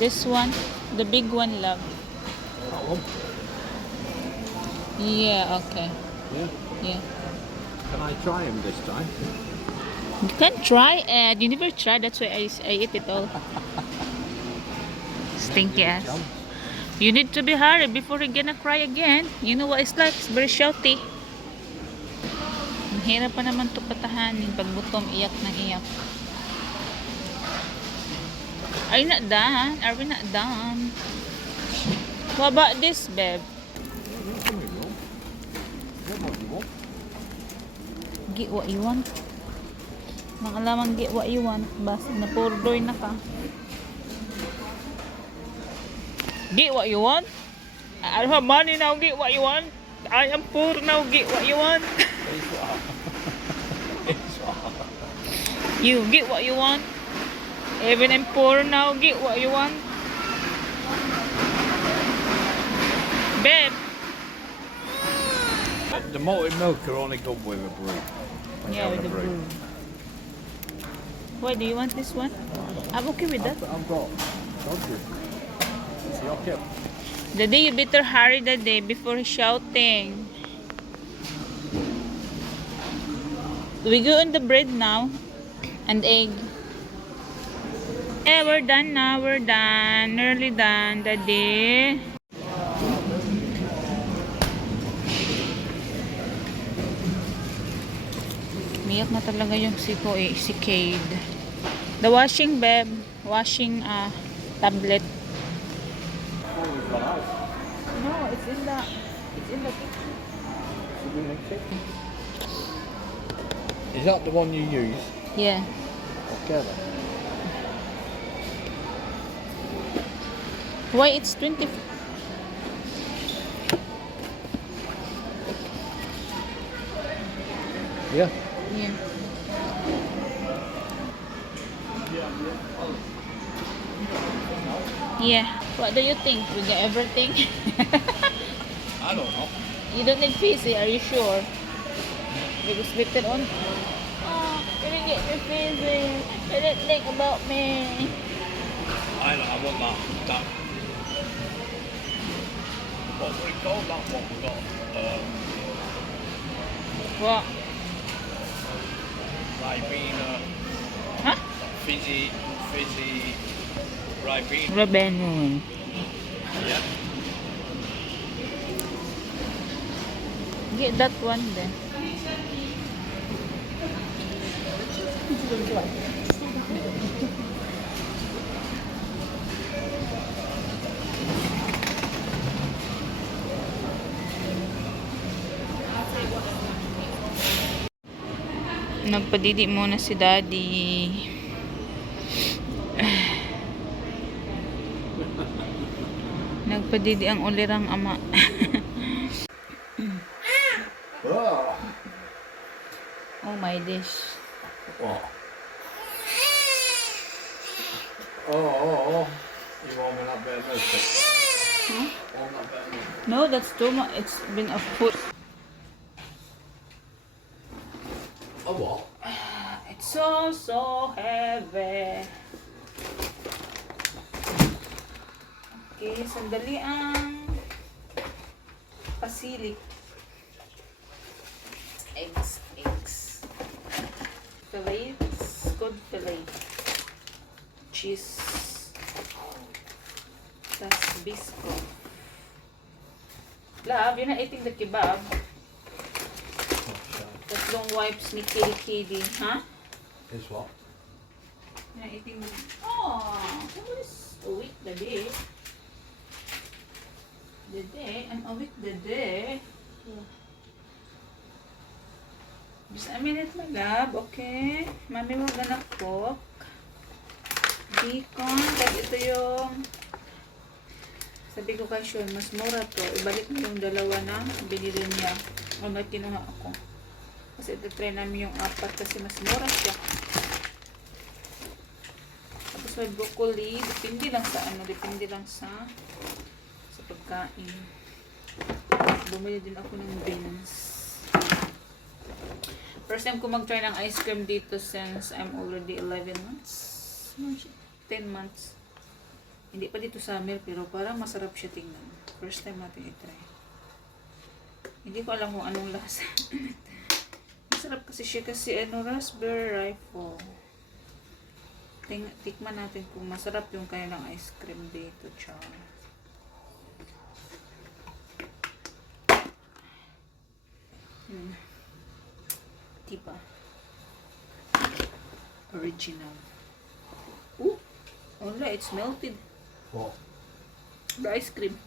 This one, the big one, love. That one? Yeah, okay. Yeah. Yeah. Can I try him this time? You can try and you never try. That's why I eat it all. Stinky ass. You need to be hurry before you're gonna cry again. You know what it's like. It's very shouty. Ang hirap pa naman ito patahanin. Pag gutom, iyak ng iyak. Are you not done? Are we not done? What about this, babe? Get what you want. Nakalaman get what you want. Basta napurdoy na ka. Get what you want? I don't have money now. Get what you want? I am poor now. Get what you want? You get what you want? Even I'm poor now. Get what you want? Babe. The malted milk are only good with a brew. Yeah, with the brew. Why do you want this one? I'm okay with that. I've got dodgy. Is he okay? The day you better hurry the day before shouting. We go on the bread now and egg. Yeah, we're done now. We're done. Nearly done the day. Miyak na talaga yung si Cade. The washing, babe. Washing tablet. No, it's in the kitchen. Is that the one you use? Yeah. Okay then. Why it's 20? Yeah. Yeah. Yeah. What do you think? We get everything? I don't know. You don't need PC, are you sure? Because later on, oh, you didn't get your PC. You didn't think about me. I want that. What we call that one we got? What? Ribena. Huh? Fizzy Ribena. Rabenun. Yeah. Get that one then. Nagpadidi muna si Daddy. Nagpadidi ang ulirang ama. Oh. Oh my dish. What? Oh. You want me that bit of milk? Huh? Want that bit of milk? No, that's too much. It's been a foot. A what? It's so heavy. Okay, sandali ang pasilik. Eggs. Fillets. Good fillet. Cheese. Tas bisco. Love, you're not eating the kebab. Tatlong wipes ni Kitty. Huh? Is what? You're not eating the... Oh, what is awake the day? I'm awake the day. Just a minute, my love. Okay. Mami, we're gonna cook bacon. Tapos ito yung... Sabi ko kay Sean, mas mura to. Ibalik mo yung dalawa na binili niya. O may kinuha ako. Kasi ito try namin yung 4 kasi mas mura siya. Tapos may broccoli. Depende lang sa pagkain. Bumili din ako ng beans. First time ko mag-try ng ice cream dito since I'm already 11 months. 10 months. Hindi pa dito summer pero parang masarap siya tingnan. First time natin i-try. Hindi ko alam kung anong lasa. Masarap kasi siya kasi raspberry rifle. Tikman natin kung masarap yung kanilang ice cream dito, char. Diba? Original. Ooh! Wala, it's melted. What? The ice cream.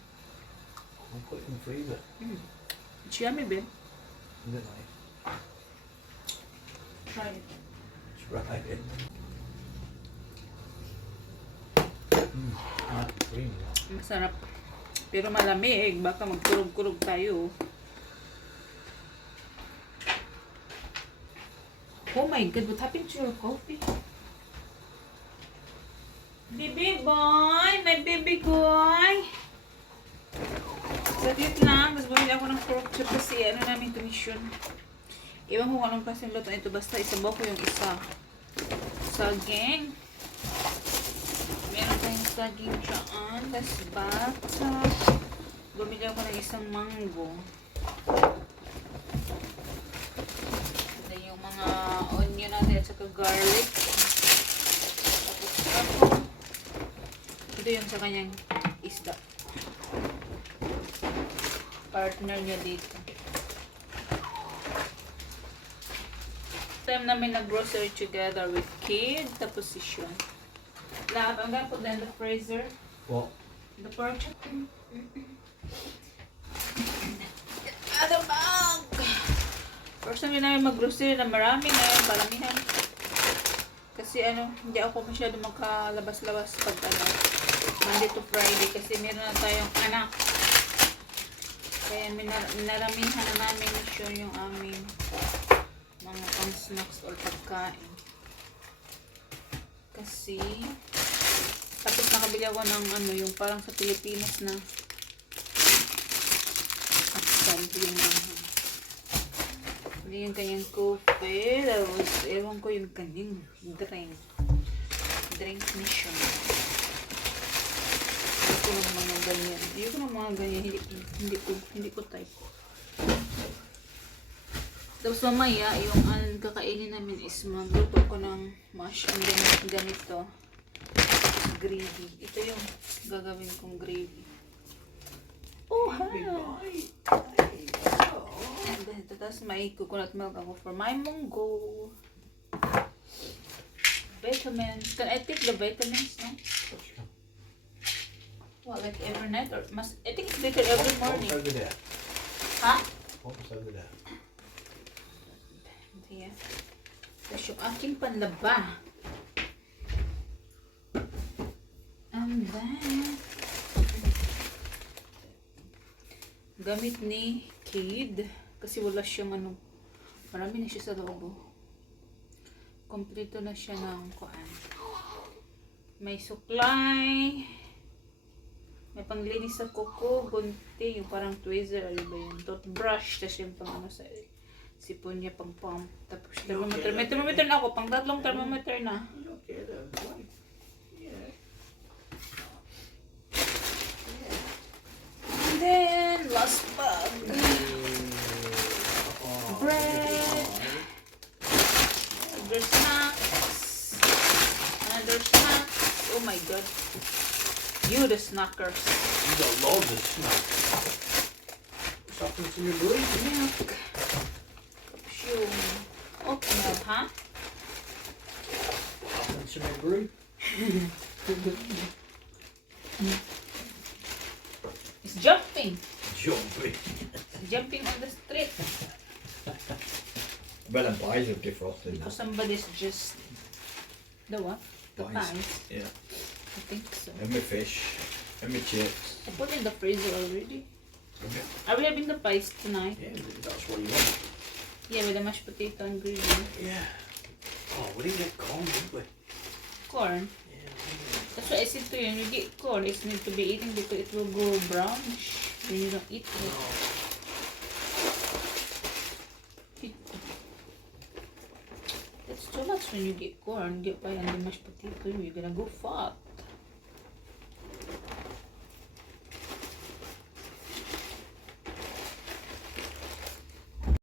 I'll put it in the freezer. It's yummy, babe. Isn't it nice? Try it. Try it. Cream. Masarap. Pero malamig. Baka magkurog-kurog tayo. Oh my God, what happened to your coffee? Baby boy! My baby boy! Saglit lang. Tapos bumili ako ng pork chop kasi namin tuition. Iwan ko kung anong klaseng luto ito. Basta isabaw ko yung isa. Saging. Meron tayong saging dyan. Tapos bata. Bumili ako ng isang mango. Ito yung mga onion natin at saka garlic. Tapos ako. Ito yung sa kanyang isda. Partner niya dito. Time namin nag-grocery together with kid. Tapos si Sean. Lab, I'm gonna put that in the freezer. What? The pork chop. Other bag! First time din namin mag-grocery na marami na yun, paramihan. Kasi hindi ako masyado magkalabas-labas pag Monday to Friday kasi meron na tayong anak. Kaya minaramihan na namin siya yung aming mga pang-snacks or pagkain. Kasi tapos nakabili ako ng yung parang sa Pilipinas na yung kanyang coffee. Tapos ewan ko yung kanyang drink ni siya. Ayoko ng mga ganyan. Ayoko ng mga ganyan. Hindi ko type. Tapos mamaya, yung kakainin namin is magluto ko ng mash and then ganito. Gravy. Ito yung gagawin kong gravy. Oh, hi! And then, tapos may coconut milk ako for my munggo. Vitamins. Can I take the vitamins, no? What, like every night or I think it's better every morning. What was over there? Ha? What was over there? Yeah. Tapos yung aking panlaba. And then, gamit ni Kid. Kasi wala siyang marami na siya sa loob. Kompleto na siya ng kuan. May suklay. May panglinis sa kuko. Gunti. Yung parang tweezer. Ano ba yun? Toothbrush. Tapos yung pang sa sipon niya pang pump. Tapos thermometer. May thermometer na ako. Pang 3 thermometer na. Okay, that's right. Yeah. And then, last bag. Bread. Other snacks. Another snacks. Oh my God. You the snackers. You got loads of snacks. What's happened to your brain? Milk. Yung oat milk, huh? What happened to my brain? It's jumping. Jumping. It's jumping on the street. Well, the pies are defrosted now. Because somebody's just... The what? The pies. Yeah. I think so. And my fish. And my chips. I put in the freezer already. Okay. Are we having the pies tonight? Yeah, that's what you want. Yeah, with the mashed potato and gravy. Yeah. Oh, we didn't get corn, did we? Corn. Yeah, That's why I said to you, when you get corn, it's need to be eaten because it will go brownish when you don't eat it. That's too much when you get corn. Get pie and the mashed potato, you're gonna go fat.